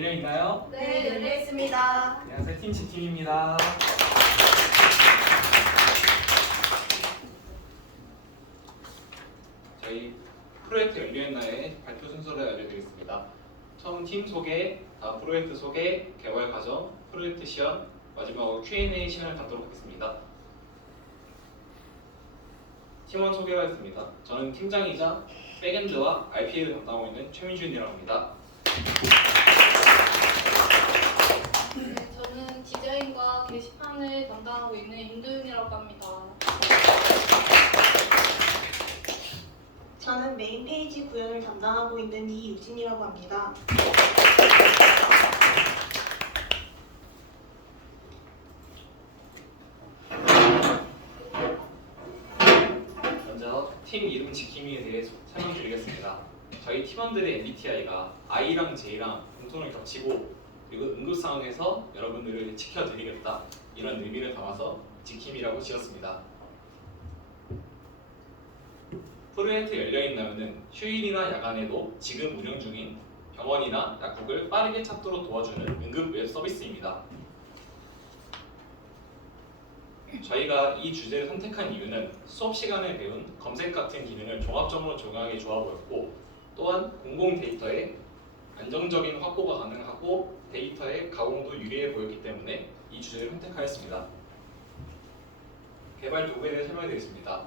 열려있나요? 네, 열려 있습니다. 안녕하세요. 팀 G팀입니다. 저희 프로젝트 열려있나의 발표 순서를 알려드리겠습니다. 처음 팀 소개, 다음 프로젝트 소개, 개발 과정, 프로젝트 시연, 마지막으로 Q&A 시간을 갖도록 하겠습니다. 팀원 소개가 있습니다. 저는 팀장이자 백엔드와 RPA를 담당하고 있는 최민준이라고 합니다. 네, 저는 디자인과 게시판을 담당하고 있는 임도윤이라고 합니다. 저는 메인 페이지 구현을 담당하고 있는 이유진이라고 합니다. 먼저 팀 이름 지킴이에 대해 설명드리겠습니다. 저희 팀원들의 MBTI가 I랑 J랑 공통을 겹치고 그리고 응급 상황에서 여러분들을 지켜드리겠다 이런 의미를 담아서 지킴이라고 지었습니다. 프로젝트 열려있나요는 휴일이나 야간에도 지금 운영 중인 병원이나 약국을 빠르게 찾도록 도와주는 응급 웹 서비스입니다. 저희가 이 주제를 선택한 이유는 수업 시간에 배운 검색 같은 기능을 종합적으로 적용하기 좋아 보였고, 또한 공공 데이터의 안정적인 확보가 가능하고 데이터의 가공도 유리해 보였기 때문에 이 주제를 선택하였습니다. 개발 도구에 대해 설명드리겠습니다.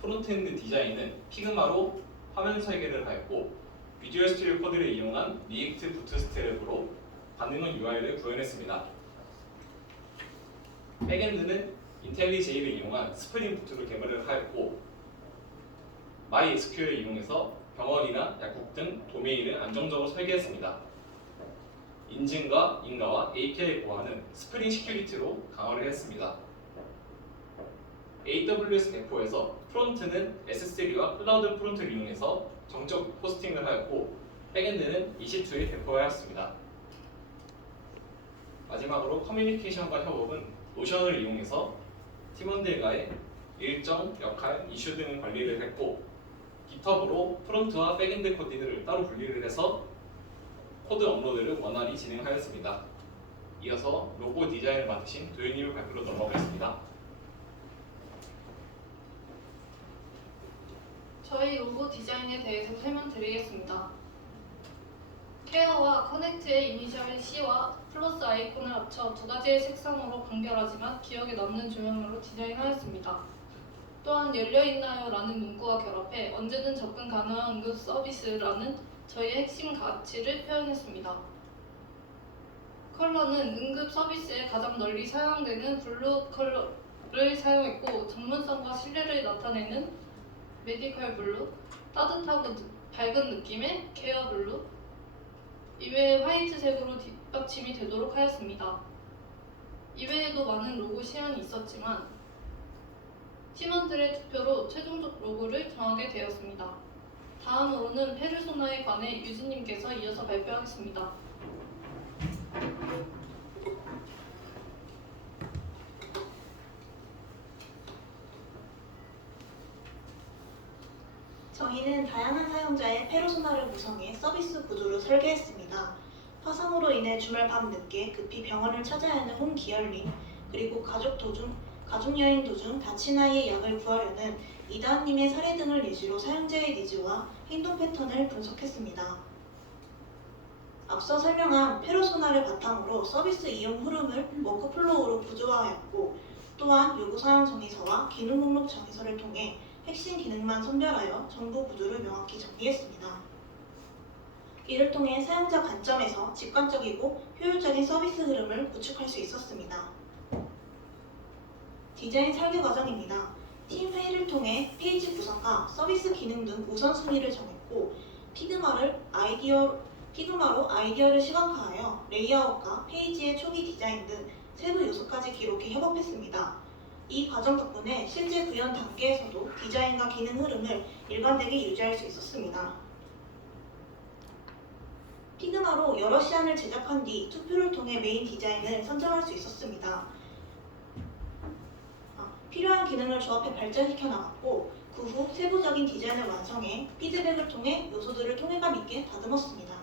프론트엔드 디자인은 피그마로 화면 설계를 하였고, 비주얼 스튜디오 코드를 이용한 리액트 부트스트랩으로 반응형 UI를 구현했습니다. 백엔드는 인텔리제이를 이용한 스프링 부트를 개발을 하였고, MySQL을 이용해서 병원이나 약국 등 도메인을 안정적으로 설계했습니다. 인증과 인가와 API 보안은 스프링 시큐리티로 강화를 했습니다. AWS 배포에서 프론트는 S3와 클라우드 프론트를 이용해서 정적 호스팅을 하였고, 백엔드는 EC2에 배포하였습니다. 마지막으로 커뮤니케이션과 협업은 노션을 이용해서 팀원들과의 일정, 역할, 이슈 등을 관리를 했고, 깃허브로 프론트와 백엔드 코드들을 따로 분리를 해서 코드 업로드를 원활히 진행하였습니다. 이어서 로고 디자인을 맡으신 도윤님의 발표로 넘어가겠습니다. 저희 로고 디자인에 대해서 설명드리겠습니다. 케어와 커넥트의 이니셜 C와 플러스 아이콘을 합쳐 두 가지의 색상으로 간결하지만 기억에 남는 조형으로 디자인하였습니다. 또한 열려있나요? 라는 문구와 결합해 언제든 접근 가능한 응급 서비스라는 저희의 핵심 가치를 표현했습니다. 컬러는 응급 서비스에 가장 널리 사용되는 블루 컬러를 사용했고, 전문성과 신뢰를 나타내는 메디컬 블루, 따뜻하고 밝은 느낌의 케어 블루, 이외에 화이트색으로 뒷받침이 되도록 하였습니다. 이외에도 많은 로고 시연이 있었지만 팀원들의 투표로 최종적 로고를 정하게 되었습니다. 다음으로는 페르소나에 관해 유진님께서 이어서 발표하겠습니다. 저희는 다양한 사용자의 페르소나를 구성해 서비스 구조를 설계했습니다. 화상으로 인해 주말 밤 늦게 급히 병원을 찾아야 하는 홈기혈링, 그리고 가족여행 도중 다친 아이의 약을 구하려는 이다은님의 사례 등을 예시로 사용자의 니즈와 행동 패턴을 분석했습니다. 앞서 설명한 페르소나를 바탕으로 서비스 이용 흐름을 워크플로우로 구조화하였고, 또한 요구사항 정의서와 기능 목록 정의서를 통해 핵심 기능만 선별하여 정보 구조를 명확히 정리했습니다. 이를 통해 사용자 관점에서 직관적이고 효율적인 서비스 흐름을 구축할 수 있었습니다. 디자인 설계 과정입니다. 팀 회의를 통해 페이지 구성과 서비스 기능 등 우선순위를 정했고, 피그마로 아이디어를 시각화하여 레이아웃과 페이지의 초기 디자인 등 세부 요소까지 기록해 협업했습니다. 이 과정 덕분에 실제 구현 단계에서도 디자인과 기능 흐름을 일관되게 유지할 수 있었습니다. 피그마로 여러 시안을 제작한 뒤 투표를 통해 메인 디자인을 선정할 수 있었습니다. 필요한 기능을 조합해 발전시켜 나갔고, 그 후 세부적인 디자인을 완성해 피드백을 통해 요소들을 통일감 있게 다듬었습니다.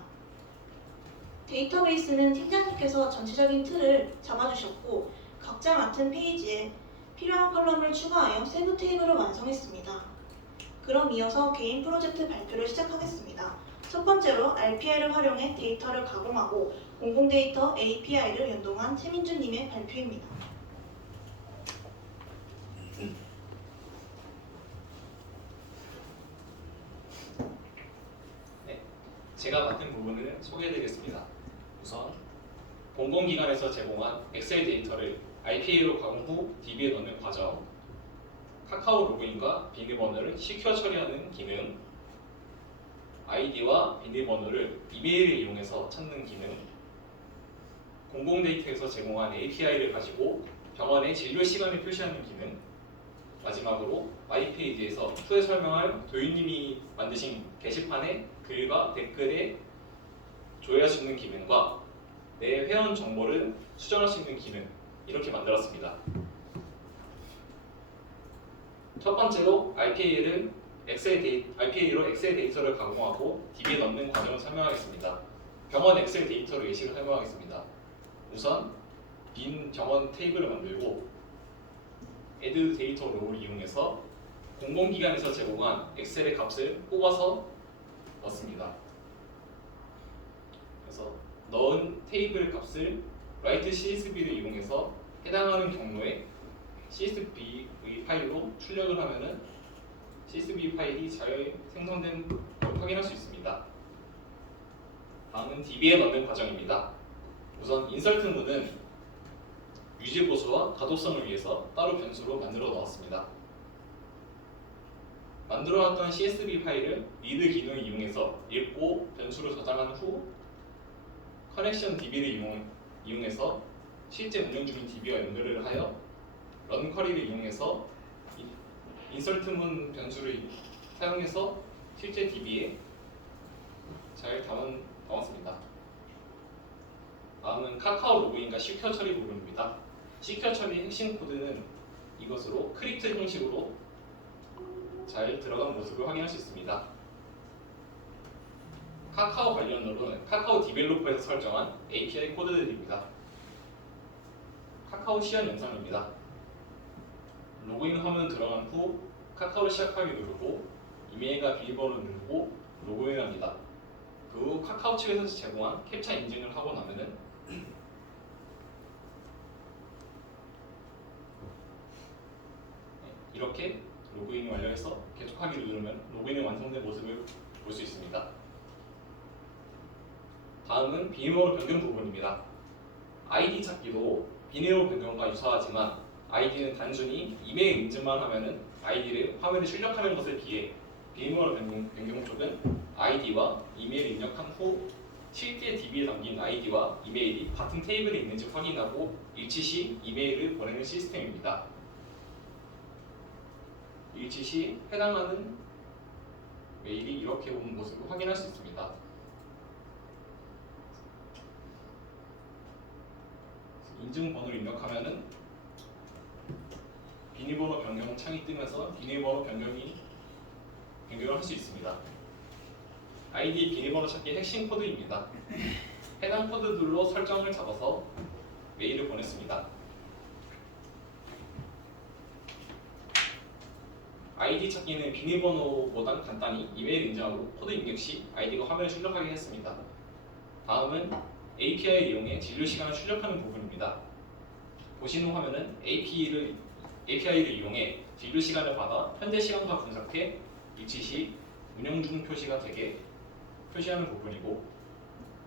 데이터베이스는 팀장님께서 전체적인 틀을 잡아주셨고 각자 맡은 페이지에 필요한 컬럼을 추가하여 세부 테이블을 완성했습니다. 그럼 이어서 개인 프로젝트 발표를 시작하겠습니다. 첫 번째로 RPI를 활용해 데이터를 가공하고 공공데이터 API를 연동한 최민주님의 발표입니다. 네, 제가 맡은 부분을 소개해드리겠습니다. 우선 공공기관에서 제공한 엑셀 데이터를 RPA로 가공 후 DB에 넣는 과정, 카카오 로그인과 비밀번호를 시큐어 처리하는 기능, 아이디와 비밀번호를 이메일을 이용해서 찾는 기능, 공공데이터에서 제공한 API를 가지고 병원의 진료 시간을 표시하는 기능, 마지막으로 마이페이지에서 후에 설명할 도윤님이 만드신 게시판에 글과 댓글에 조회할 수 있는 기능과 내 회원 정보를 수정할 수 있는 기능, 이렇게 만들었습니다. 첫 번째로 RPA로 엑셀 데이터를 가공하고 DB에 넣는 과정을 설명하겠습니다. 병원 엑셀 데이터로 예시를 설명하겠습니다. 우선 빈 병원 테이블을 만들고 add 데이터 로우를 이용해서 공공기관에서 제공한 엑셀의 값을 뽑아서 넣습니다. 그래서 넣은 테이블 값을 write CSV를 이용해서 해당하는 경로에 CSV 파일로 출력을 하면은 CSV 파일이 잘 생성된 걸 확인할 수 있습니다. 다음은 DB에 넣는 과정입니다. 우선 인설트문은 유지 보수와 가독성을 위해서 따로 변수로 만들어 놓았습니다. 만들어 놨던 CSV 파일을 리드 기능을 이용해서 읽고 변수로 저장한 후 커넥션 DB를 이용해서 실제 운영 중인 DB와 연결을 하여 런 쿼리를 이용해서 인설트문 변수를 사용해서 실제 DB에 잘 담았습니다. 다음은 카카오 로그인과 시큐어 처리 부분입니다. 시큐어 처리 핵심 코드는 이것으로 크립트 형식으로 잘 들어간 모습을 확인할 수 있습니다. 카카오 관련으로는 카카오 디벨로퍼에서 설정한 API 코드들입니다. 카카오 시연 영상입니다. 로그인 화면 들어간 후 카카오를 시작하기 누르고 이메일과 비밀번호를 누르고 로그인을 합니다. 그 후 카카오 측에서 제공한 캡처 인증을 하고 나면은 이렇게 로그인이 완료해서 계속하기 누르면 로그인이 완성된 모습을 볼 수 있습니다. 다음은 비밀번호 변경 부분입니다. 아이디 찾기도 비밀번호 변경과 유사하지만 아이디는 단순히 이메일 인증만 하면은 아이디를 화면에 출력하는 것에 비해 비밀번호 변경 쪽은 아이디와 이메일을 입력한 후 실제 DB에 담긴 아이디와 이메일이 같은 테이블에 있는지 확인하고 일치 시 이메일을 보내는 시스템입니다. 일치 시 해당하는 메일이 이렇게 온 모습을 확인할 수 있습니다. 인증번호를 입력하면은 비밀번호 변경 창이 뜨면서 비밀번호 변경을 할 수 있습니다. 아이디 비밀번호 찾기 핵심 코드입니다. 해당 코드들로 설정을 잡아서 메일을 보냈습니다. 아이디 찾기는 비밀번호보단 간단히 이메일 인증하고 코드 입력 시 아이디가 화면에 출력하게 했습니다. 다음은 API를 이용해 진료 시간을 출력하는 부분입니다. 보시는 화면은 API를 이용해 진료 시간을 받아 현재 시간과 분석해 일치 시 운영 중 표시가 되게 표시하는 부분이고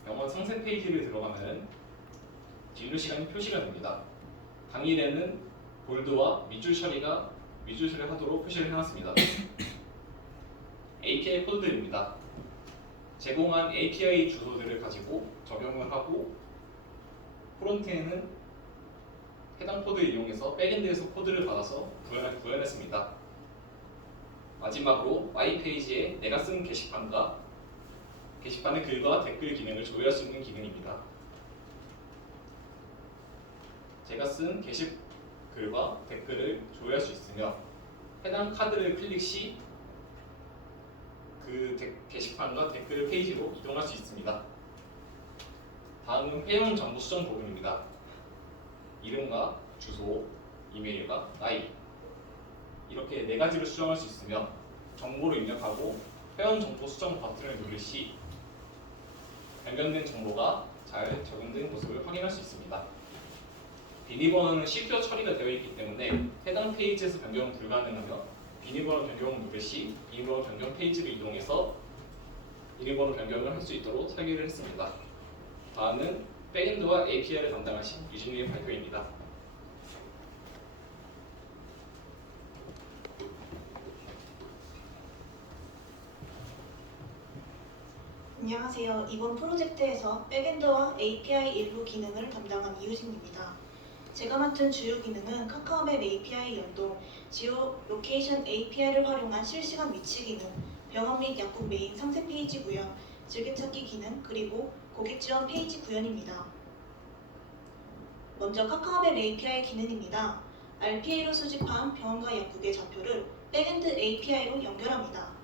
병원 상세 페이지를 들어가면 진료 시간이 표시가 됩니다. 당일에는 볼드와 밑줄 처리하도록 표시를 해놨습니다. API 코드들입니다. 제공한 API 주소들을 가지고 적용을 하고 프론트에는 해당 코드를 이용해서 백엔드에서 코드를 받아서 구현했습니다. 마지막으로 마이페이지에 내가 쓴 게시판의 글과 댓글 기능을 조회할 수 있는 기능입니다. 제가 쓴 글과 댓글을 조회할 수 있으며 해당 카드를 클릭 시 그 게시판과 댓글 페이지로 이동할 수 있습니다. 다음은 회원 정보 수정 부분입니다. 이름과 주소, 이메일과 나이 이렇게 네 가지를 수정할 수 있으며 정보를 입력하고 회원 정보 수정 버튼을 누를 시 변경된 정보가 잘 적용된 모습을 확인할 수 있습니다. 비밀번호는 시큐어 처리가 되어 있기 때문에 해당 페이지에서 변경은 불가능하며 비밀번호 변경을 누를 시 비밀번호 변경 페이지를 이동해서 비밀번호 변경을 할 수 있도록 설계를 했습니다. 다음은 백엔드와 API를 담당하신 유진이의 발표입니다. 안녕하세요. 이번 프로젝트에서 백엔드와 API 일부 기능을 담당한 이유진입니다. 제가 맡은 주요 기능은 카카오맵 API 연동, 지오 로케이션 API를 활용한 실시간 위치 기능, 병원 및 약국 메인 상세 페이지 구현, 즐겨찾기 기능, 그리고 고객 지원 페이지 구현입니다. 먼저 카카오맵 API 기능입니다. RPA로 수집한 병원과 약국의 좌표를 백엔드 API로 연결합니다.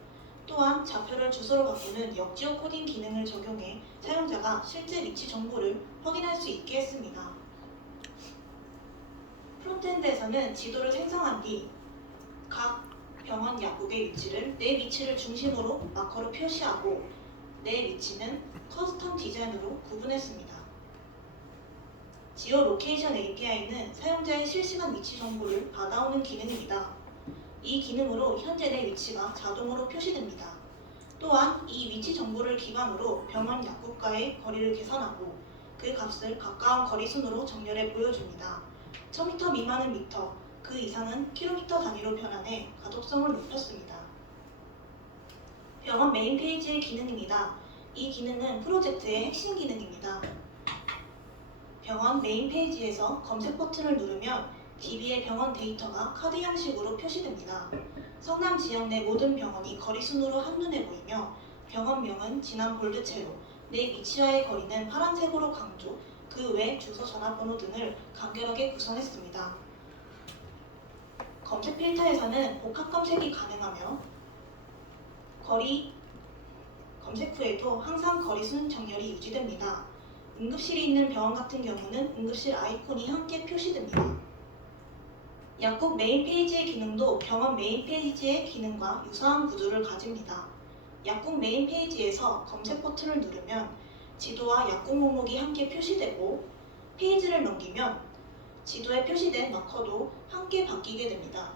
또한 좌표를 주소로 바꾸는 역지오 코딩 기능을 적용해 사용자가 실제 위치 정보를 확인할 수 있게 했습니다. 프론트엔드에서는 지도를 생성한 뒤 각 병원 약국의 위치를 내 위치를 중심으로 마커로 표시하고 내 위치는 커스텀 디자인으로 구분했습니다. 지오 로케이션 API는 사용자의 실시간 위치 정보를 받아오는 기능입니다. 이 기능으로 현재 내 위치가 자동으로 표시됩니다. 또한 이 위치 정보를 기반으로 병원 약국과의 거리를 계산하고 그 값을 가까운 거리 순으로 정렬해 보여줍니다. 1000m 미만은 미터, 그 이상은 킬로미터 단위로 변환해 가독성을 높였습니다. 병원 메인 페이지의 기능입니다. 이 기능은 프로젝트의 핵심 기능입니다. 병원 메인 페이지에서 검색 버튼을 누르면 DB의 병원 데이터가 카드 형식으로 표시됩니다. 성남 지역 내 모든 병원이 거리 순으로 한눈에 보이며 병원명은 진한 볼드체로 내 위치와의 거리는 파란색으로 강조, 그 외 주소 전화번호 등을 간결하게 구성했습니다. 검색 필터에서는 복합 검색이 가능하며 거리 검색 후에도 항상 거리순 정렬이 유지됩니다. 응급실이 있는 병원 같은 경우는 응급실 아이콘이 함께 표시됩니다. 약국 메인 페이지의 기능도 병원 메인 페이지의 기능과 유사한 구조를 가집니다. 약국 메인 페이지에서 검색 버튼을 누르면 지도와 약국 목록이 함께 표시되고 페이지를 넘기면 지도에 표시된 마커도 함께 바뀌게 됩니다.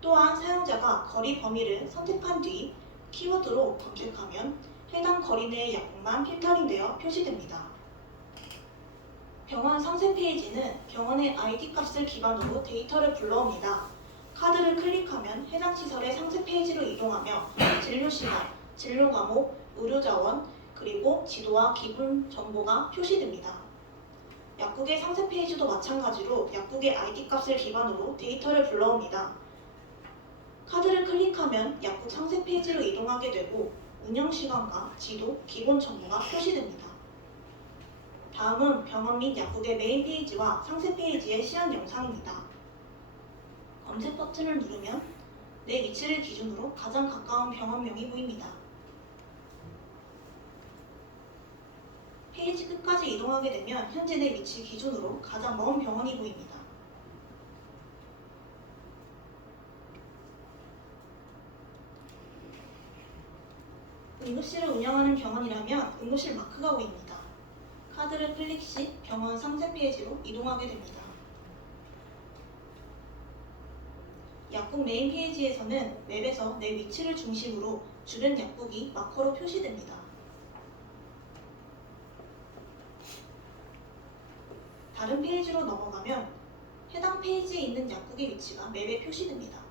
또한 사용자가 거리 범위를 선택한 뒤 키워드로 검색하면 해당 거리 내의 약국만 필터링되어 표시됩니다. 병원 상세 페이지는 병원의 ID 값을 기반으로 데이터를 불러옵니다. 카드를 클릭하면 해당 시설의 상세 페이지로 이동하며 진료 시간, 진료 과목, 의료 자원, 그리고 지도와 기본 정보가 표시됩니다. 약국의 상세 페이지도 마찬가지로 약국의 ID 값을 기반으로 데이터를 불러옵니다. 카드를 클릭하면 약국 상세 페이지로 이동하게 되고 운영 시간과 지도, 기본 정보가 표시됩니다. 다음은 병원 및 약국의 메인 페이지와 상세 페이지의 시연 영상입니다. 검색 버튼을 누르면 내 위치를 기준으로 가장 가까운 병원명이 보입니다. 페이지 끝까지 이동하게 되면 현재 내 위치 기준으로 가장 먼 병원이 보입니다. 응급실을 운영하는 병원이라면 응급실 마크가 보입니다. 카드를 클릭 시 병원 상세 페이지로 이동하게 됩니다. 약국 메인 페이지에서는 맵에서 내 위치를 중심으로 주변 약국이 마커로 표시됩니다. 다른 페이지로 넘어가면 해당 페이지에 있는 약국의 위치가 맵에 표시됩니다.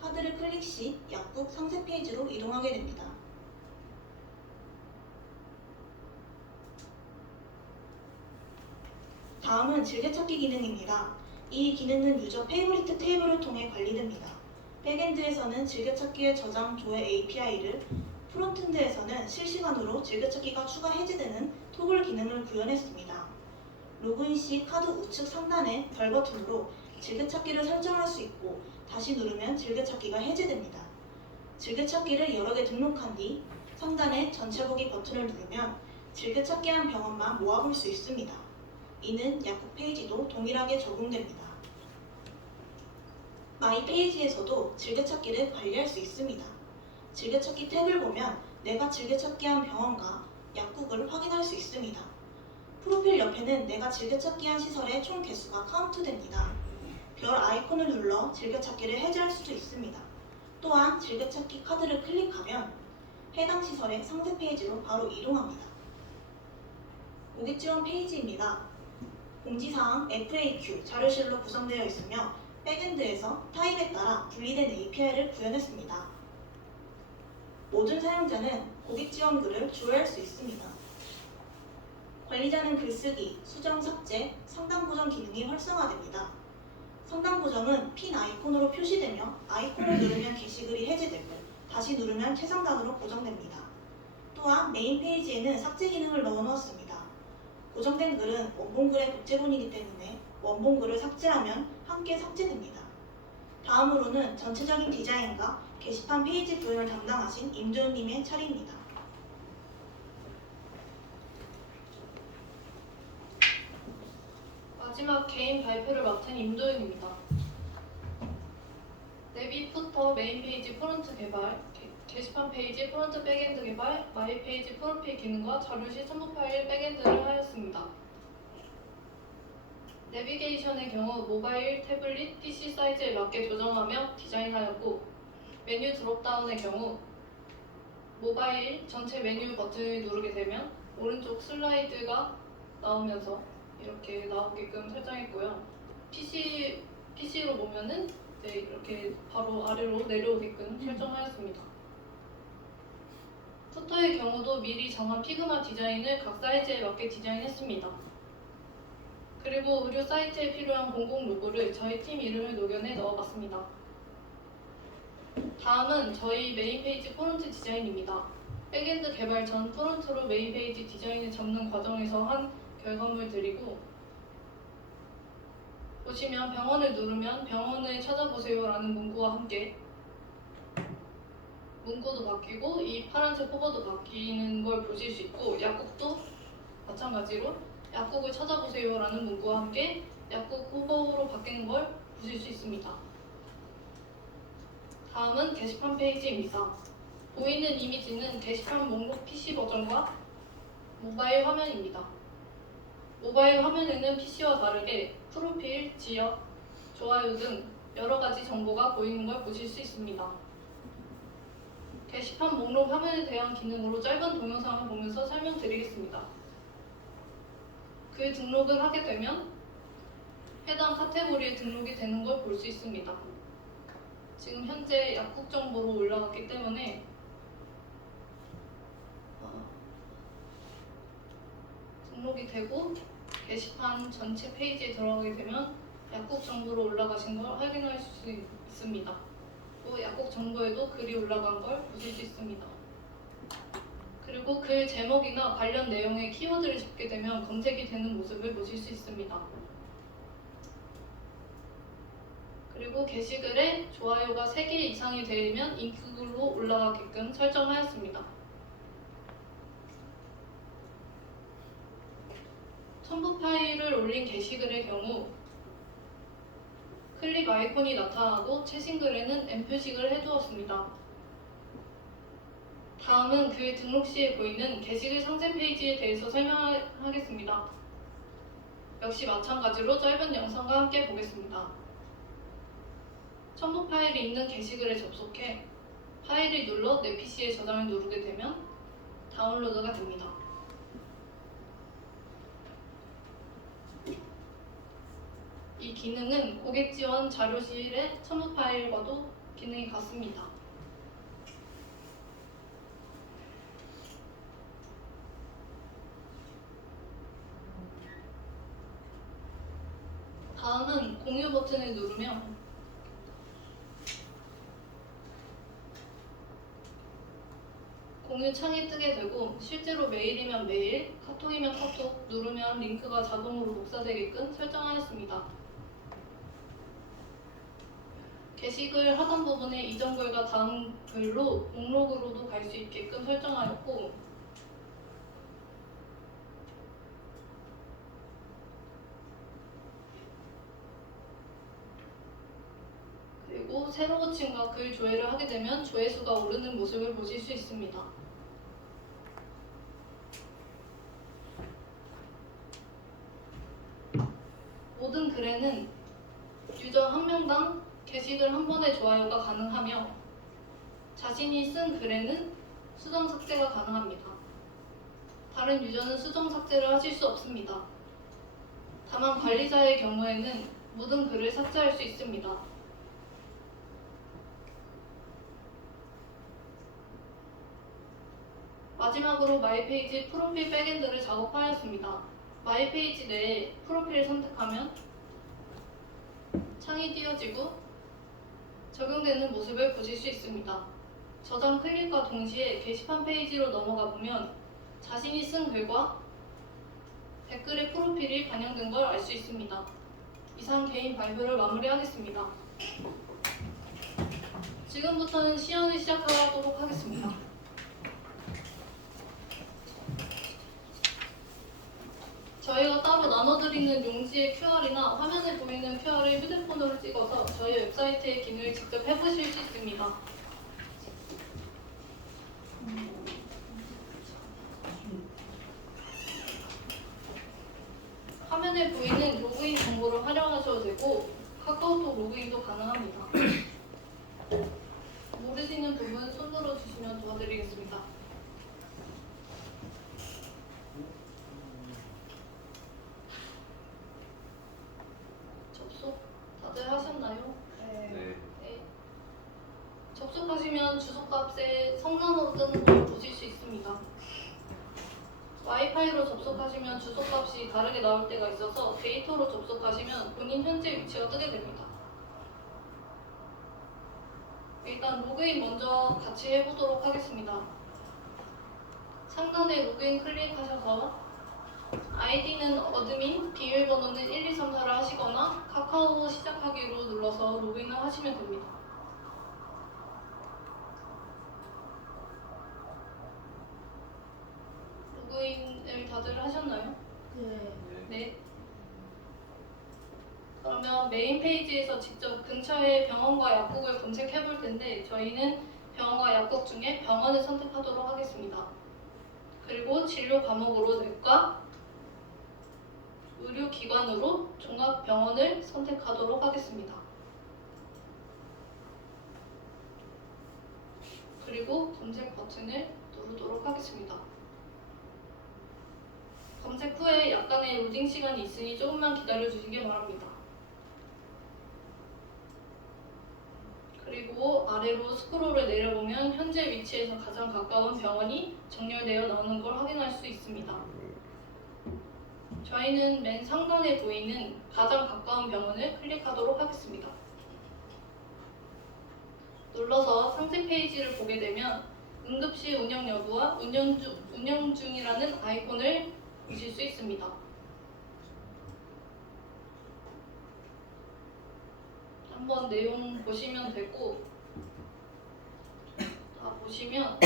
카드를 클릭 시 약국 상세 페이지로 이동하게 됩니다. 다음은 즐겨찾기 기능입니다. 이 기능은 유저 페이보리트 테이블을 통해 관리됩니다. 백엔드에서는 즐겨찾기의 저장 조회 API를, 프론트엔드에서는 실시간으로 즐겨찾기가 추가 해제되는 토글 기능을 구현했습니다. 로그인 시 카드 우측 상단의 별 버튼으로 즐겨찾기를 설정할 수 있고 다시 누르면 즐겨찾기가 해제됩니다. 즐겨찾기를 여러 개 등록한 뒤 상단의 전체 보기 버튼을 누르면 즐겨찾기한 병원만 모아볼 수 있습니다. 이는 약국 페이지도 동일하게 적용됩니다. 마이 페이지에서도 즐겨찾기를 관리할 수 있습니다. 즐겨찾기 탭을 보면 내가 즐겨찾기한 병원과 약국을 확인할 수 있습니다. 프로필 옆에는 내가 즐겨찾기한 시설의 총 개수가 카운트됩니다. 별 아이콘을 눌러 즐겨찾기를 해제할 수도 있습니다. 또한 즐겨찾기 카드를 클릭하면 해당 시설의 상세 페이지로 바로 이동합니다. 고객 지원 페이지입니다. 공지사항 FAQ 자료실로 구성되어 있으며 백엔드에서 타입에 따라 분리된 API를 구현했습니다. 모든 사용자는 고객 지원 글을 조회할 수 있습니다. 관리자는 글쓰기, 수정 삭제, 상단 고정 기능이 활성화됩니다. 상단 고정은 핀 아이콘으로 표시되며 아이콘을 누르면 게시글이 해제되고 다시 누르면 최상단으로 고정됩니다. 또한 메인 페이지에는 삭제 기능을 넣어놓았습니다. 고정된 글은 원본글의 복제본이기 때문에 원본글을 삭제하면 함께 삭제됩니다. 다음으로는 전체적인 디자인과 게시판 페이지 구현을 담당하신 임도현님의 차례입니다. 마지막 개인 발표를 맡은 임도윤입니다. 내비 푸터 메인 페이지 프론트 개발, 게시판 페이지 프론트 백엔드 개발, 마이 페이지 프로필 기능과 자료실 첨부 파일 백엔드를 하였습니다. 내비게이션의 경우 모바일, 태블릿, PC 사이즈에 맞게 조정하며 디자인하였고 메뉴 드롭다운의 경우 모바일 전체 메뉴 버튼을 누르게 되면 오른쪽 슬라이드가 나오면서 이렇게 나오게끔 설정했고요. PC로 보면은 이렇게 바로 아래로 내려오게끔 설정하였습니다. 푸터의 경우도 미리 정한 피그마 디자인을 각 사이즈에 맞게 디자인했습니다. 그리고 의료 사이트에 필요한 공공 로고를 저희 팀 이름을 녹여내 넣어봤습니다. 다음은 저희 메인 페이지 폰트 디자인입니다. 백엔드 개발 전 프론트로 메인 페이지 디자인을 잡는 과정에서 한 결과물들이고 보시면 병원을 누르면 병원을 찾아보세요 라는 문구와 함께 문구도 바뀌고 이 파란색 호버도 바뀌는 걸 보실 수 있고 약국도 마찬가지로 약국을 찾아보세요 라는 문구와 함께 약국 호버로 바뀌는 걸 보실 수 있습니다. 다음은 게시판 페이지입니다. 보이는 이미지는 게시판 목록 PC 버전과 모바일 화면입니다. 모바일 화면에는 PC와 다르게 프로필, 지역, 좋아요 등 여러가지 정보가 보이는 걸 보실 수 있습니다. 게시판 목록 화면에 대한 기능으로 짧은 동영상을 보면서 설명드리겠습니다. 그 등록을 하게 되면 해당 카테고리에 등록이 되는 걸 볼 수 있습니다. 지금 현재 약국 정보로 올라갔기 때문에 등록이 되고 게시판 전체 페이지에 들어가게 되면 약국 정보로 올라가신 걸 확인할 수 있습니다. 또 약국 정보에도 글이 올라간 걸 보실 수 있습니다. 그리고 글 제목이나 관련 내용의 키워드를 잡게 되면 검색이 되는 모습을 보실 수 있습니다. 그리고 게시글에 좋아요가 3개 이상이 되면 인크글로 올라가게끔 설정하였습니다. 첨부 파일을 올린 게시글의 경우 클립 아이콘이 나타나고 최신 글에는 M 표식을 해두었습니다. 다음은 글 등록 시에 보이는 게시글 상세 페이지에 대해서 설명하겠습니다. 역시 마찬가지로 짧은 영상과 함께 보겠습니다. 첨부 파일이 있는 게시글에 접속해 파일을 눌러 내 PC에 저장을 누르게 되면 다운로드가 됩니다. 이 기능은 고객 지원 자료실의 첨부 파일과도 기능이 같습니다. 다음은 공유 버튼을 누르면 공유 창이 뜨게 되고 실제로 메일이면 메일, 카톡이면 카톡, 누르면 링크가 자동으로 복사되게끔 설정하였습니다. 게시글 하단 부분에 이전 글과 다음 글로 목록으로도 갈 수 있게끔 설정하였고 그리고 새로 고침과 글 조회를 하게 되면 조회수가 오르는 모습을 보실 수 있습니다. 모든 글에는 유저 한 명당 게시글 한 번의 좋아요가 가능하며 자신이 쓴 글에는 수정 삭제가 가능합니다. 다른 유저는 수정 삭제를 하실 수 없습니다. 다만 관리자의 경우에는 모든 글을 삭제할 수 있습니다. 마지막으로 마이페이지 프로필 백엔드를 작업하였습니다. 마이페이지 내에 프로필을 선택하면 창이 띄어지고 적용되는 모습을 보실 수 있습니다. 저장 클릭과 동시에 게시판 페이지로 넘어가 보면 자신이 쓴 글과 댓글의 프로필이 반영된 걸 알 수 있습니다. 이상 개인 발표를 마무리하겠습니다. 지금부터는 시연을 시작하도록 하겠습니다. 저희가 따로 나눠드리는 용지의 QR이나 화면에 보이는 QR을 휴대폰으로 찍어서 저희 웹사이트의 기능을 직접 해보실 수 있습니다. 화면에 보이는 로그인 정보를 활용하셔도 되고 카카오톡 로그인도 가능합니다. 모르시는 부분 손 들어주시면 도와드리겠습니다. 접속 다들 하셨나요? 네. 네. 접속하시면 주소값에 성남으로 뜨는 걸 보실 수 있습니다. 와이파이로 접속하시면 주소값이 다르게 나올 때가 있어서 데이터로 접속하시면 본인 현재 위치가 뜨게 됩니다. 일단 로그인 먼저 같이 해보도록 하겠습니다. 상단에 로그인 클릭하셔서 아이디는 어드민, 비밀번호는 1, 2, 3, 4를 하시거나 카카오 시작하기로 눌러서 로그인을 하시면 됩니다. 로그인을 다들 하셨나요? 네. 그러면 메인 페이지에서 직접 근처의 병원과 약국을 검색해 볼 텐데 저희는 병원과 약국 중에 병원을 선택하도록 하겠습니다. 그리고 진료 과목으로 내과, 의료기관으로 종합병원을 선택하도록 하겠습니다. 그리고 검색 버튼을 누르도록 하겠습니다. 검색 후에 약간의 로딩 시간이 있으니 조금만 기다려 주시기 바랍니다. 그리고 아래로 스크롤을 내려보면 현재 위치에서 가장 가까운 병원이 정렬되어 나오는 걸 확인할 수 있습니다. 저희는 맨 상단에 보이는 가장 가까운 병원을 클릭하도록 하겠습니다. 눌러서 상세 페이지를 보게 되면 응급실 운영 여부와 운영 중이라는 아이콘을 보실 수 있습니다. 한번 내용 보시면 되고 다 보시면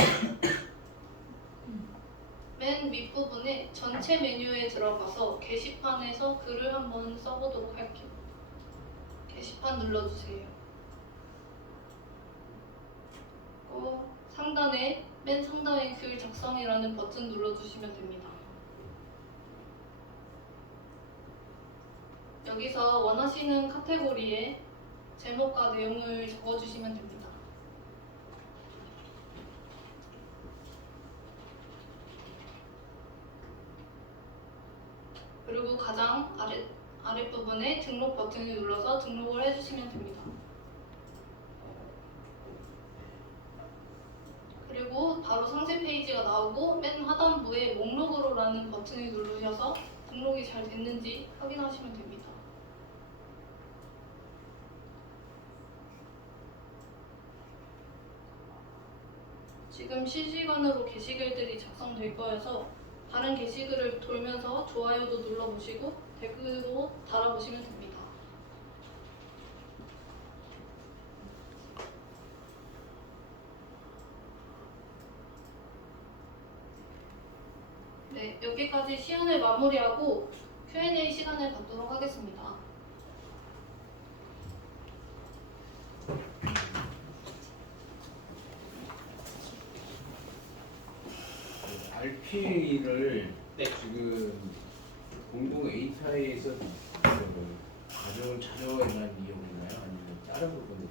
맨 윗부분에 전체 메뉴에 들어가서 게시판에서 글을 한번 써보도록 할게요. 게시판 눌러주세요. 상단에 맨 상단에 글 작성이라는 버튼 눌러주시면 됩니다. 여기서 원하시는 카테고리에 제목과 내용을 적어주시면 됩니다. 그리고 가장 아랫부분에 등록 버튼을 눌러서 등록을 해주시면 됩니다. 그리고 바로 상세 페이지가 나오고 맨 하단부에 목록으로라는 버튼을 누르셔서 등록이 잘 됐는지 확인하시면 됩니다. 지금 실시간으로 게시글들이 작성될 거여서 다른 게시글을 돌면서 좋아요도 눌러보시고 댓글도 달아보시면 됩니다. 네, 여기까지 시연을 마무리하고 Q&A 시간을 갖도록 하겠습니다. RPA를 네. 지금 공공 API에서 가져온 자료에만 이용했나요? 아니면 다른 부분도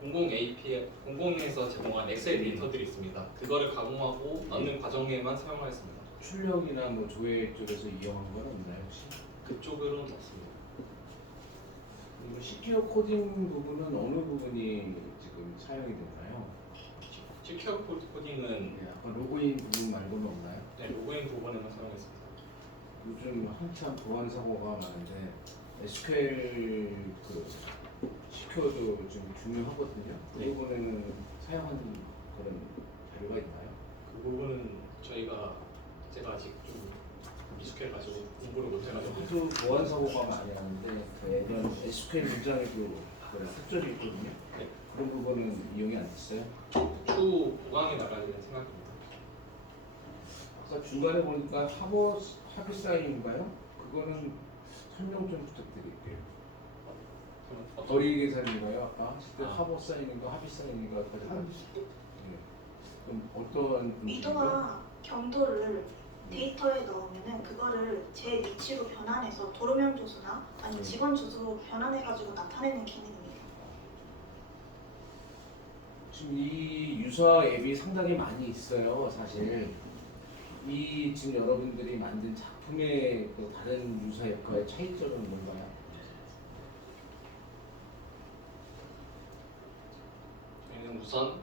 공공 API, 공공에서 제공한 엑셀 데이터들이 있습니다. 그거를 가공하고 넣는 과정에만 사용하였습니다. 출력이나 뭐 조회 쪽에서 이용한 건 없나요 혹시? 그쪽으로는 없습니다. 그리고 시큐어 코딩 부분은 어느 부분이 지금 사용이 됐나요? 시큐어 코딩은 네, 아까 로그인 부분 말고는 없나요? 네, 로그인 부분에만 사용했습니다. 요즘 한참 보안 사고가 많은데 SQL 그 시큐어도 좀 중요하거든요. 그 네. 부분에는 사용하는 그런 자료가 있나요? 그 부분은 제가 아직 좀 미숙해 가지고 공부를 못 해가지고 하도 보안 사고가 많이 나는데 그 예전 SQL 문장에도 그 특절이 있거든요. 네. 그런 부분은 이용이 안 됐어요. 추후 보강해 나가야 되는 생각입니다. 아까 중간에 보니까 합의 사인인가요? 그거는 설명 좀 부탁드릴게요. 그럼 어떤 거리 계산인가요? 아까 하실 때 아. 합의 사인인가 합의 사인인가 네. 그럼 어떤 위도와 경도를 데이터에 넣으면은 그거를 제 위치로 변환해서 도로명 주소나 아니면 직원 주소로 변환해가지고 나타내는 기능입니다. 지금 이 유사 앱이 상당히 많이 있어요, 사실. 이 지금 여러분들이 만든 작품의 그 다른 유사 앱과의 차이점은 뭔가요? 저희는 우선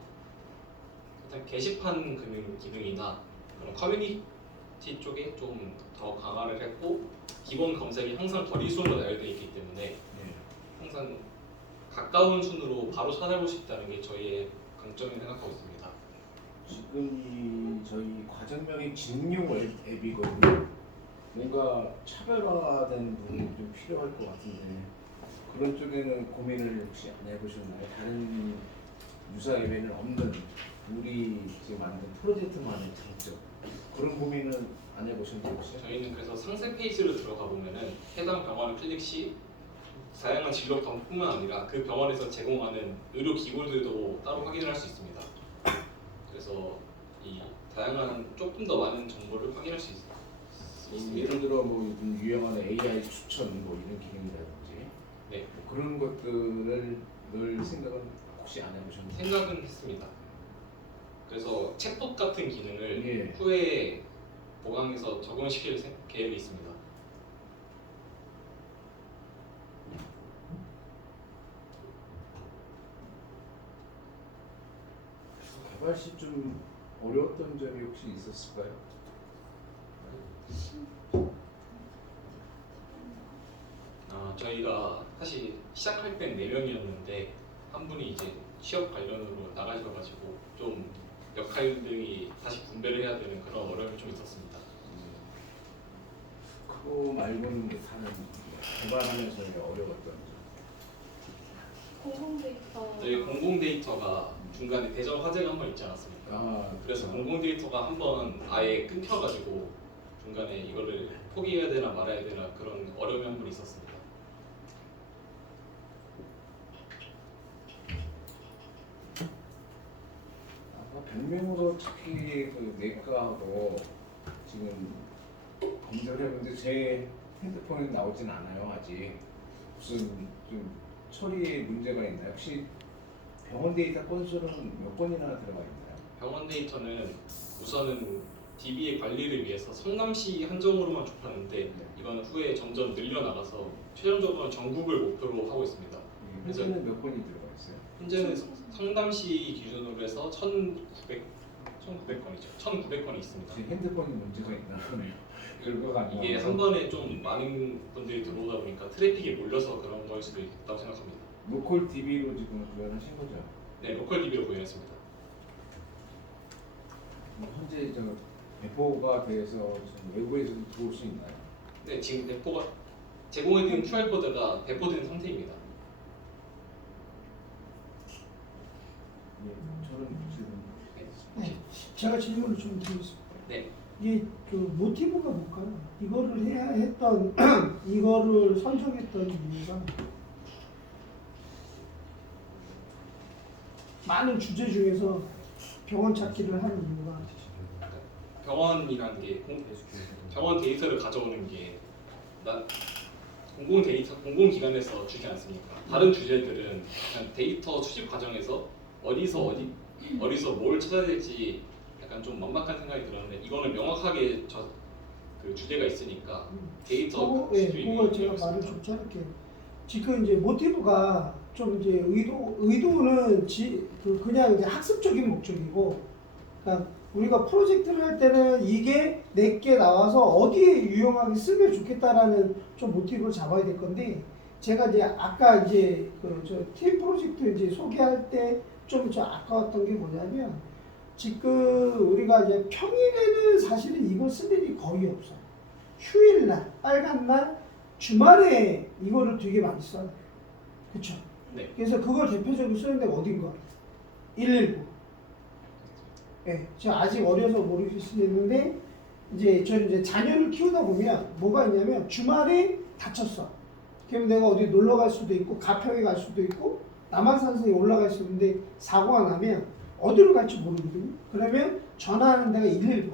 일단 게시판 기능이나 그런 커뮤니티 쪽에 좀 더 강화를 했고 기본 검색이 항상 거리순으로 나열되어 있기 때문에 네. 항상 가까운 순으로 바로 찾아볼 수 있다는 게 저희의 강점이 생각하고 있습니다. 지금 이 저희 과정명이 직용 앱이거든요. 뭔가 차별화된 부분이 좀 필요할 것 같은데 그런 쪽에는 고민을 혹시 안 해보셨나요? 다른 유사 앱에는 없는 우리 지금 만든 프로젝트만의 장점 그런 고민은 안 해보셨나요 혹시? 저희는 그래서 상세 페이지로 들어가 보면은 해당 병원을 클릭 시 다양한 진료 경뿐만 아니라 그 병원에서 제공하는 의료 기구들도 따로 확인을 할 수 있습니다. 그래서 이 다양한 조금 더 많은 정보를 확인할 수 있습니다. 예를 들어 뭐 요즘 유행하는 AI 추천 뭐 이런 기능이라든지 네. 뭐 그런 것들을 넣을 생각은 혹시 안 해보셨나요? 생각은 했습니다. 그래서 챗봇 같은 기능을 예. 후에 보강해서 적용시킬 계획이 있습니다. 개발 시 좀 어려웠던 점이 혹시 있었을까요? 저희가 사실 시작할 땐 4명이었는데 한 분이 이제 취업 관련으로 나가셔가지고 좀 역할들이 다시 분배를 해야 되는 그런 어려움이 좀 있었습니다. 그거 말고는 다른 개발하면서의 어려웠던 점. 공공 데이터. 저희 공공 데이터가 중간에 대전 화재가 한 번 있지 않았습니까? 그래서 공공 데이터가 한 번 아예 끊겨가지고 중간에 이거를 포기해야 되나 말아야 되나 그런 어려움이 한 번 있었습니다. 아까 변명으로 찾기 그 내과하고 지금 검색을 해봤는데 제 핸드폰에 나오진 않아요 아직. 무슨 좀 처리에 문제가 있나요? 혹시 병원 데이터 건수는 몇 건이나 들어가 있나요? 병원 데이터는 우선은 DB의 관리를 위해서 성남시 한정으로만 좁혔는데 이건 후에 점점 늘려나가서 최종적으로는 전국을 목표로 하고 있습니다. 현재는 몇 건이 들어가 있어요? 현재는 성남시 기준으로 해서 1900건이죠. 1900건이 있습니다. 제 핸드폰이 문제가 있나 보네요. 결과가 안 이게 나와서. 한 번에 좀 많은 분들이 들어오다 보니까 트래픽이 몰려서 그런 거일 수도 있다고 생각합니다. 로컬 DB로 지금 구현하신 거죠? 네, 로컬 DB로 구현했습니다. 현재 저 배포가 돼서 지금 외부에서도 들어올 수 있나요? 네, 지금 배포가 제공해드린 QR 코드가 배포된 상태입니다. 예, 저는 지금 네, 제가 질문을 좀 드리겠습니다. 네, 이게 그 모티브가 뭘까요? 이거를 해야 했던 이거를 선정했던 이유가 많은 주제 중에서 병원 찾기를 하는 이유가 병원이라는 게 병원 데이터를 가져오는 게 공공기관에서 주지 않습니까? 다른 주제들은 그냥 데이터 수집 과정에서 어디서 뭘 찾아야 될지 약간 좀 막막한 생각이 들었는데 이거는 명확하게 그 주제가 있으니까 데이터 예, 수집이 그거 제가 말을 좀 짧게. 지금 이제 모티브가 좀 이제 의도는 그냥 이제 학습적인 목적이고, 그러니까 우리가 프로젝트를 할 때는 이게 내게 나와서 어디에 유용하게 쓰면 좋겠다라는 좀 모티브를 잡아야 될 건데, 제가 이제 아까 이제 팀 프로젝트 이제 소개할 때 좀 아까웠던 게 뭐냐면, 지금 우리가 이제 평일에는 사실은 이걸 쓸 일이 거의 없어요. 휴일날, 빨간 날, 주말에 이거를 되게 많이 써요. 그쵸? 네. 그래서 그걸 대표적으로 쓰는 데가 어딘 것 같아요? 119. 예, 제가 아직 어려서 모르겠는데, 저는 이제 자녀를 키우다 보면 뭐가 있냐면 주말에 다쳤어. 그러면 내가 어디 놀러 갈 수도 있고, 가평에 갈 수도 있고, 남한산성에 올라갈 수 있는데 사고가 나면 어디로 갈지 모르거든요. 그러면 전화하는 데가 119예요.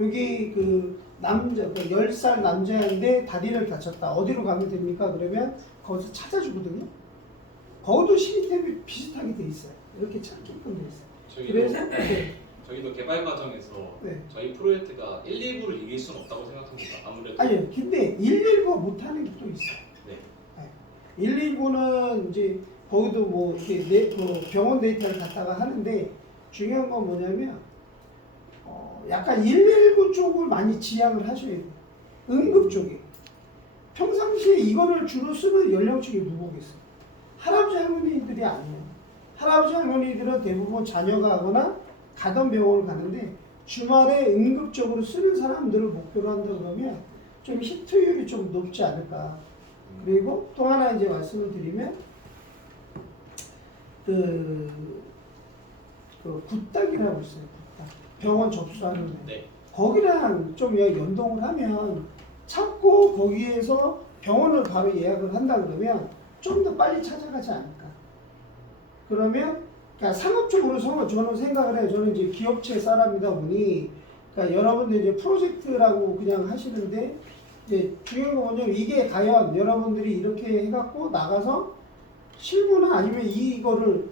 여기 그 남자, 10살 남자인데 다리를 다쳤다. 어디로 가면 됩니까? 그러면 거기서 찾아주거든요. 거기도 시스템이 비슷하게 돼 있어요. 이렇게 찾게끔 돼 있어요. 그래서 저희도 개발 과정에서 네. 저희 프로젝트가 119를 이길 수는 없다고 생각합니다. 아무래도 아니요. 근데 119가 못하는 게 또 있어요. 네. 119는 이제 거기도 뭐 이렇게 병원 데이터를 갖다가 하는데 중요한 건 뭐냐면 약간 119 쪽을 많이 지향을 하셔야 돼요. 응급 쪽에. 평상시에 이거를 주로 쓰는 연령층이 누구겠어요? 할아버지 할머니들이 아니에요. 할아버지 할머니들은 대부분 자녀가 하거나 가던 병원을 가는데 주말에 응급적으로 쓰는 사람들을 목표로 한다 그러면 좀 히트율이 좀 높지 않을까. 그리고 또 하나 이제 말씀을 드리면 그 굿닥이라고 있어요. 굿닥. 병원 접수하는 데. 네. 거기랑 좀 연동을 하면 찾고 거기에서 병원을 바로 예약을 한다 그러면 좀 더 빨리 찾아가지 않을까. 그러면 그러니까 상업적으로 저는 생각을 해요. 저는 이제 기업체 사람이다 보니 그러니까 여러분들 이제 프로젝트라고 그냥 하시는데 이제 중요한 건 뭐냐면 이게 과연 여러분들이 이렇게 해갖고 나가서 실무나 아니면 이거를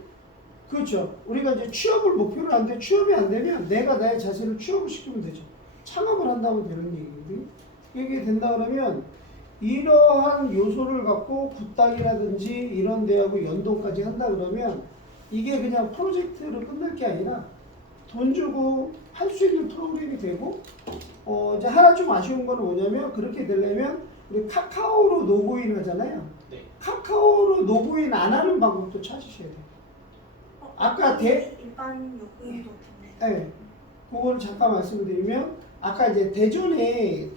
그렇죠. 우리가 이제 취업을 목표로 하는데 취업이 안 되면 내가 나의 자세를 취업을 시키면 되죠. 창업을 한다면 되는 얘기거든요. 이게 된다 그러면 이러한 요소를 갖고 굿닥이라든지 이런 데하고 연동까지 한다 그러면 이게 그냥 프로젝트로 끝날 게 아니라 돈 주고 할 수 있는 프로그램이 되고 이제 하나 좀 아쉬운 거는 뭐냐면 그렇게 되려면 우리 카카오로 로그인 하잖아요. 네. 카카오로 로그인 안 하는 방법도 찾으셔야 돼요. 아까 일반 요금도 같은데. 네, 그거를 잠깐 말씀드리면 아까 이제 대전에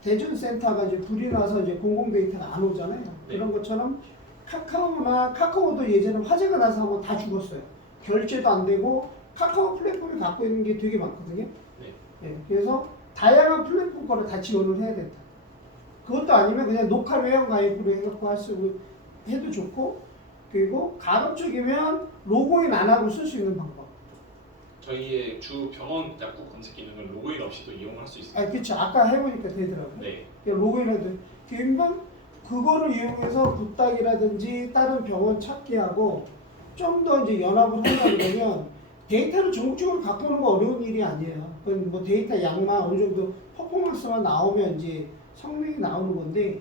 대전 센터가 이제 불이 나서 이제 공공 데이터가 안 오잖아요. 네. 그런 것처럼 카카오도 예전에 화재가 나서 한번 다 죽었어요. 결제도 안 되고 카카오 플랫폼이 갖고 있는 게 되게 많거든요. 네. 네, 그래서 다양한 플랫폼 거를 다 지원을 해야 된다. 그것도 아니면 그냥 녹화 회원 가입으로 해갖고 해도 좋고, 그리고 가급적이면 로그인 안 하고 쓸 수 있는 방법. 저희의 주 병원 약국 검색 기능은 로그인 없이도 이용할 수 있습니다. 그쵸. 아까 해보니까 되더라고요. 네. 로그인 해도. 그러니까 그거를 이용해서 굿닥이라든지 다른 병원 찾기 하고 좀 더 이제 연합을 한다 그러면 데이터를 전국적으로 갖고 오는 거 어려운 일이 아니에요. 그건 뭐 데이터 양만 어느 정도 퍼포먼스만 나오면 이제 성능이 나오는 건데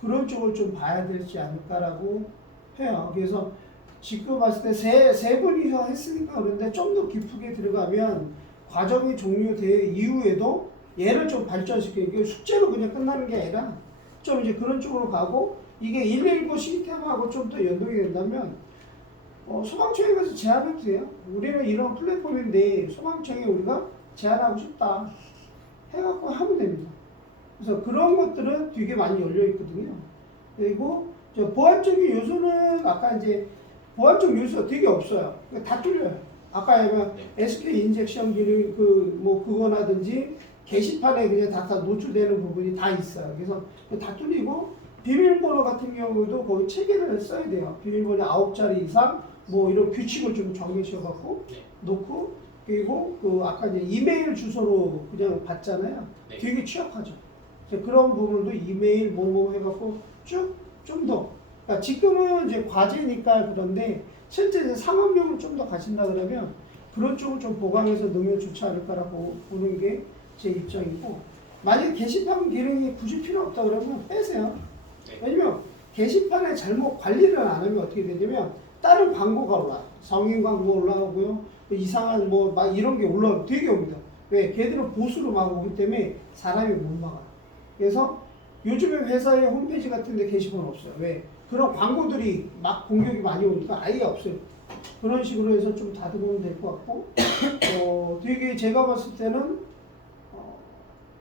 그런 쪽을 좀 봐야 되지 않을까라고 해요. 그래서 지금 봤을 때 세 분이서 했으니까 그런데 좀 더 깊게 들어가면 과정이 종료된 이후에도 얘를 좀 발전시켜요. 이게 숙제로 그냥 끝나는 게 아니라 좀 이제 그런 쪽으로 가고 이게 119 시스템하고 좀 더 연동이 된다면 소방청에 가서 제안해도 돼요. 우리는 이런 플랫폼인데 소방청에 우리가 제안하고 싶다 해갖고 하면 됩니다. 그래서 그런 것들은 되게 많이 열려 있거든요. 그리고 보안적인 요소는 아까 이제 보안적 요소 되게 없어요. 다 뚫려요. 아까 하면 SK 인젝션 기능 그거라든지 게시판에 그냥 다 노출되는 부분이 다 있어요. 그래서 다 뚫리고 비밀번호 같은 경우도 거의 체계를 써야 돼요. 비밀번호 9자리 이상 뭐 이런 규칙을 좀 정해셔갖고 놓고 그리고 그 아까 이제 이메일 주소로 그냥 받잖아요. 네. 되게 취약하죠. 그래서 그런 부분도 이메일 뭐 해갖고 쭉 좀 더. 그러니까 지금은 이제 과제니까 그런데 실제 이제 상업용을 좀 더 가신다 그러면 그런 쪽을 좀 보강해서 넣으면 좋지 않을까라고 보는 게 제 입장이고, 만약에 게시판 기능이 굳이 필요 없다 그러면 빼세요. 네. 왜냐면 게시판에 잘못 관리를 안 하면 어떻게 되냐면 다른 광고가 올라와요. 성인 광고 올라오고요. 이상한 뭐 막 이런 게 올라오고 되게 옵니다. 왜? 걔들은 보수로 막 오기 때문에 사람이 못 막아요. 그래서 요즘에 회사의 홈페이지 같은 데 게시판 없어요. 왜? 그런 광고들이 막 공격이 많이 오니까 아예 없어요. 그런 식으로 해서 좀 다듬으면 될 것 같고, 되게 제가 봤을 때는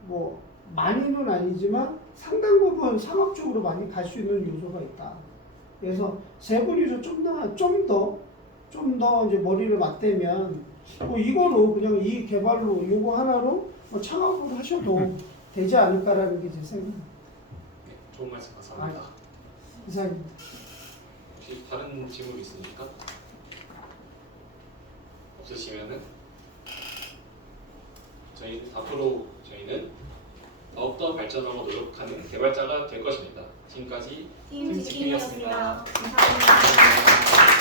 뭐 많이는 아니지만 상당 부분 상업적으로 많이 갈 수 있는 요소가 있다. 그래서 세 분이서 좀 더 이제 머리를 맞대면 이거로 그냥 이 개발로 요거 하나로 창업을 하셔도 되지 않을까라는 게 제 생각입니다. 네, 좋은 말씀 감사합니다. 이상입니다. 혹시 다른 질문 있습니까? 없으시면은 앞으로 저희는 더욱더 발전하고 노력하는 개발자가 될 것입니다. 지금까지 팀 팀치킨이었습니다. 치킨이었습니다. 감사합니다.